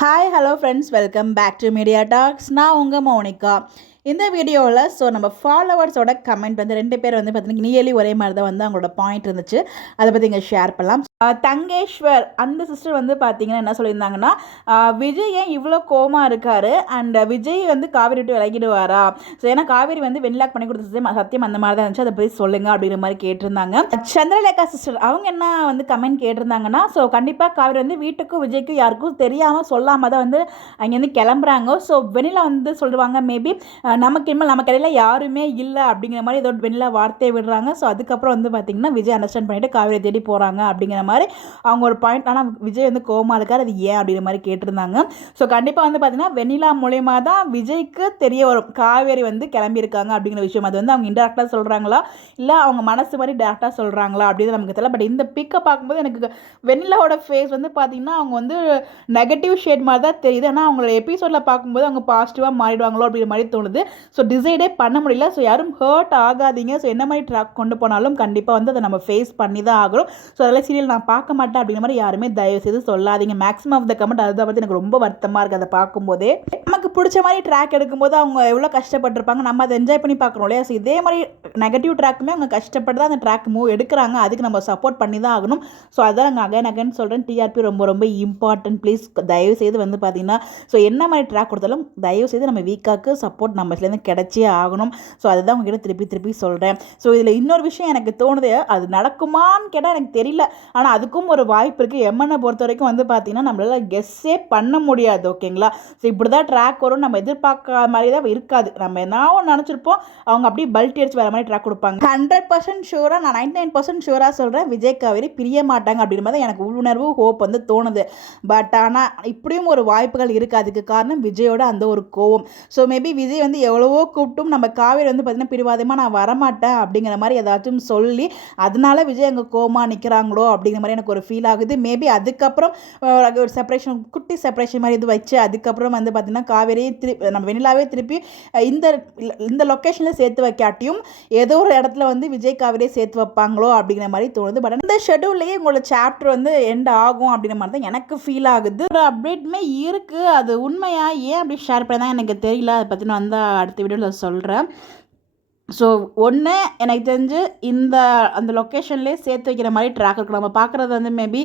Hi hello friends, welcome back to media talks. நான் உங்கள் Monica. இந்த வீடியோவில் நம்ம ஃபாலோவர்ஸோட கமெண்ட் வந்து 2 பேர் வந்து பார்த்தீங்கன்னா நியர்லி ஒரே மாதிரி தான் வந்து அவங்களோட பாயிண்ட் இருந்துச்சு. அதை பற்றி இங்கே ஷேர் பண்ணலாம். தங்கேஸ்வர் அந்த சிஸ்டர் வந்து பார்த்தீங்கன்னா என்ன சொல்லியிருந்தாங்கன்னா, விஜய் ஏன் இவ்வளோ கோமா இருக்காரு அண்ட் விஜய் வந்து காவேரி விட்டு விலகிடுவாரா? ஸோ ஏன்னா காவேரி வந்து வெண்லாக் பண்ணி கொடுத்த சத்தியம் அந்த மாதிரி தான் இருந்துச்சு, அதை பற்றி சொல்லுங்கள் அப்படிங்கிற மாதிரி கேட்டிருந்தாங்க. சந்திரலேகா சிஸ்டர் அவங்க என்ன வந்து கமெண்ட் கேட்டிருந்தாங்கன்னா, ஸோ கண்டிப்பாக காவேரி வந்து வீட்டுக்கும் விஜய்க்கும் யாருக்கும் தெரியாமல் சொல்லாமல் தான் வந்து அங்கேருந்து கிளம்புறாங்க. ஸோ வெண்ணிலா வந்து சொல்லுவாங்க மேபி நமக்கு இனிமேல் நமக்கு இடையில யாருமே இல்லை அப்படிங்கிற மாதிரி ஏதோ வெண்ணிலா வார்த்தையை விடுறாங்க. ஸோ அதுக்கப்புறம் வந்து பார்த்திங்கன்னா விஜய் அண்டர்ஸ்டாண்ட் பண்ணிவிட்டு காவேரி தேடி போகிறாங்க அப்படிங்கிற மாதிரி அவங்க ஒரு பாயிண்ட். ஆனால் விஜய் வந்து கோவமாக இருக்கார், அது ஏன் அப்படிங்கிற மாதிரி கேட்டிருந்தாங்க. ஸோ கண்டிப்பாக வந்து பார்த்திங்கன்னா வெண்ணிலா மூலயமா தான் விஜய்க்கு தெரிய வரும் காவேரி வந்து கிளம்பியிருக்காங்க அப்படிங்கிற விஷயம். அது வந்து அவங்க இன்டெரக்டாக சொல்கிறாங்களா இல்லை அவங்க மனசு மாதிரி டேரக்டாக சொல்கிறாங்களா அப்படின்னு நமக்கு தெரியல. பட் இந்த பிக்கை பார்க்கும்போது எனக்கு வெண்ணிலாவோட ஃபேஸ் வந்து பார்த்திங்கன்னா அவங்க வந்து நெகட்டிவ் ஷேட் மாதிரி தான் தெரியுது. ஆனால் அவங்களோட எபிசோடில் பார்க்கும்போது அவங்க பாசிட்டிவாக மாறிடுவாங்களோ அப்படிங்கிற மாதிரி தோணுது. ஸோ டிசைடே பண்ண முடியல. ஸோ யாரும் ஹர்ட் ஆகாதீங்க. ஸோ என்ன மாதிரி ட்ராக் கொண்டு போனாலும் கண்டிப்பாக வந்து அதை நம்ம ஃபேஸ் பண்ணி தான் ஆகணும். ஸோ அதெல்லாம் சீரியல் நான் பார்க்க மாட்டேன் அப்படிங்கிற மாதிரி யாருமே தயவு செய்து சொல்லாதீங்க. மேக்ஸிமம் ஆஃப் த கமெண்ட் அதை பற்றி எனக்கு ரொம்ப வருத்தமாக இருக்குது. அதை பார்க்கும்போதே நமக்கு பிடிச்ச மாதிரி ட்ராக் எடுக்கும்போது அவங்க எவ்வளோ கஷ்டப்பட்டிருப்பாங்க, நம்ம அதை என்ஜாய் பண்ணி பார்க்குறோம் இல்லையா? ஸோ இதே மாதிரி நெகட்டிவ் ட்ராக்குமே அவங்க கஷ்டப்பட்டு தான் அந்த ட்ராக் மூவ் எடுக்கிறாங்க. அதுக்கு நம்ம சப்போர்ட் பண்ணி தான் ஆகணும். ஸோ அதான் நாங்கள் அகைன் சொல்கிறேன், டிஆர்பி ரொம்ப ரொம்ப இம்பார்ட்டன்ட். ப்ளீஸ் தயவு செய்து வந்து பார்த்தீங்கன்னா ஸோ என்ன மாதிரி ட்ராக் கொடுத்தாலும் தயவு செய்து நம்ம வீக்காக்கு சப்போர்ட் நம்மலேருந்து கிடைச்சே ஆகணும். ஸோ அதுதான் உங்ககிட்ட திருப்பி சொல்கிறேன். ஸோ இதில் இன்னொரு விஷயம் எனக்கு தோணுது, அது நடக்குமான்னு கேட்டால் எனக்கு தெரியல. ஆனால் அதுக்கும் ஒரு வாய்ப்பு இருக்குது. எம்என்னை பொறுத்த வரைக்கும் வந்து பார்த்தீங்கன்னா நம்மளால் கெஸ்ஸே பண்ண முடியாது. ஓகேங்களா? ஸோ இப்படி தான் ட்ராக் வரும், நம்ம எதிர்பார்க்காத மாதிரி தான் இருக்காது. நம்ம என்ன நினச்சிருப்போம், அவங்க அப்படியே பல்ட்டி அடிச்சு வேறு மாதிரி ட்ராக் கொடுப்பாங்க. 100% ஷூராக, நான் 99% ஷூராக சொல்கிறேன், விஜய் காவேரி பிரிய மாட்டாங்க அப்படின்ற மாதிரி எனக்கு உள்ளுணர்வு ஹோப் வந்து தோணுது. பட் ஆனால் இப்படியும் ஒரு வாய்ப்புகள் இருக்குது. அதுக்கு காரணம் விஜயோட அந்த ஒரு கோவம். ஸோ மேபி விஜய் வந்து எவ்வளவோ கூப்பிட்டும் நம்ம காவேரி வந்து பார்த்திங்கன்னா பிரிவாதமாக நான் வரமாட்டேன் அப்படிங்கிற மாதிரி ஏதாச்சும் சொல்லி அதனால விஜய் அங்கே கோமா நிற்கிறாங்களோ அப்படிங்கிற மாதிரி எனக்கு ஒரு ஃபீல் ஆகுது. மேபி அதுக்கப்புறம் ஒரு செப்பரேஷன், குட்டி செப்பரேஷன் மாதிரி இது வச்சு அதுக்கப்புறம் வந்து பார்த்திங்கன்னா காவேரியை நம்ம வெண்ணிலாவே திருப்பி இந்த லொக்கேஷனில் சேர்த்து வைக்காட்டியும் ஏதோ ஒரு இடத்துல வந்து விஜய் காவேரியை சேர்த்து வைப்பாங்களோ அப்படிங்கிற மாதிரி தோணுது. பட் இந்த ஷெடியூல்லையே உங்களோட சாப்டர் வந்து எண்ட் ஆகும் அப்படிங்கிற மாதிரி தான் எனக்கு ஃபீல் ஆகுது. ஒரு அப்டேட்டுமே இருக்குது, அது உண்மையாக ஏன் அப்படி ஷேர் பண்ண தான் எனக்கு தெரியல. அதை பற்றி நான் வந்து அடுத்த வீடியோவில் சொல்கிறேன். ஸோ ஒன்று எனக்கு தெரிஞ்சு அந்த லொக்கேஷன்லேயே சேர்த்து வைக்கிற மாதிரி ட்ராக் இருக்கும். நம்ம பார்க்குறது வந்து மேபி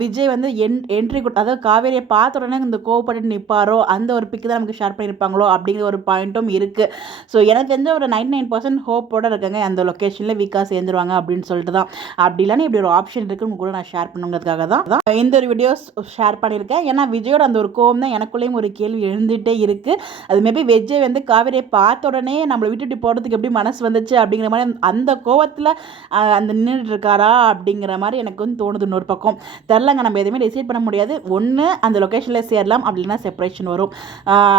விஜய் வந்து என்ட்ரி அதாவது காவேரியை பார்த்த உடனே இந்த கோவப்பட்டு நிற்பாரோ அந்த ஒரு பிக்கு தான் நமக்கு ஷேர் பண்ணியிருப்பாங்களோ அப்படிங்கிற ஒரு பாயிண்ட்டும் இருக்குது. ஸோ எனக்கு தெரிஞ்ச ஒரு 99% ஹோப்போடு இருக்காங்க அந்த லொக்கேஷனில் வீக்காக சேர்ந்துருவாங்க அப்படின்னு சொல்லிட்டு தான். அப்படி இல்லைன்னா இப்படி ஒரு ஆப்ஷன் இருக்குன்னு கூட நான் ஷேர் பண்ணுங்கிறதுக்காக தான் இந்த ஒரு வீடியோஸ் ஷேர் பண்ணியிருக்கேன். ஏன்னா விஜயோட அந்த ஒரு கோவம் தான் எனக்குள்ளேயும் ஒரு கேள்வி எழுந்துகிட்டே இருக்குது. அது மேபி விஜய் வந்து காவேரியை பார்த்த உடனே நம்மளை விட்டுட்டு போகிறதுக்கு எப்படி மனசு வந்துச்சு அப்படிங்கிற மாதிரி அந்த கோவத்தில் அந்த நின்றுட்டு இருக்காரா அப்படிங்கிற மாதிரி எனக்கு வந்து தோணுது. இன்னொரு பக்கம் தெரிலங்க, நம்ம எதுவுமே டிசைட் பண்ண முடியாது. ஒன்று அந்த லொக்கேஷனில் சேரலாம், அப்படின்னா செப்பரேஷன் வரும்.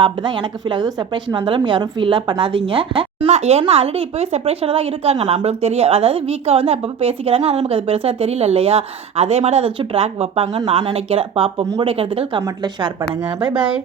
அப்படி தான் எனக்கு ஃபீல் ஆகுது. செப்பரேஷன் வந்தாலும் யாரும் ஃபீலாக பண்ணாதீங்க. ஏன்னா ஆல்ரெடி இப்போவே செப்பரேஷனில் தான் இருக்காங்க. நம்மளுக்கு தெரியும், அதாவது வீக்காக வந்து அப்பப்போ பேசிக்கிறாங்க. ஆனால் நமக்கு அது பெருசாக தெரியல இல்லையா? அதே மாதிரி அதை வச்சு ட்ராக் வைப்பாங்கன்னு நான் நினைக்கிறேன். பார்ப்போம். உங்களுடைய கருத்துக்கள் கமெண்ட்டில் ஷேர் பண்ணுங்கள். Bye bye.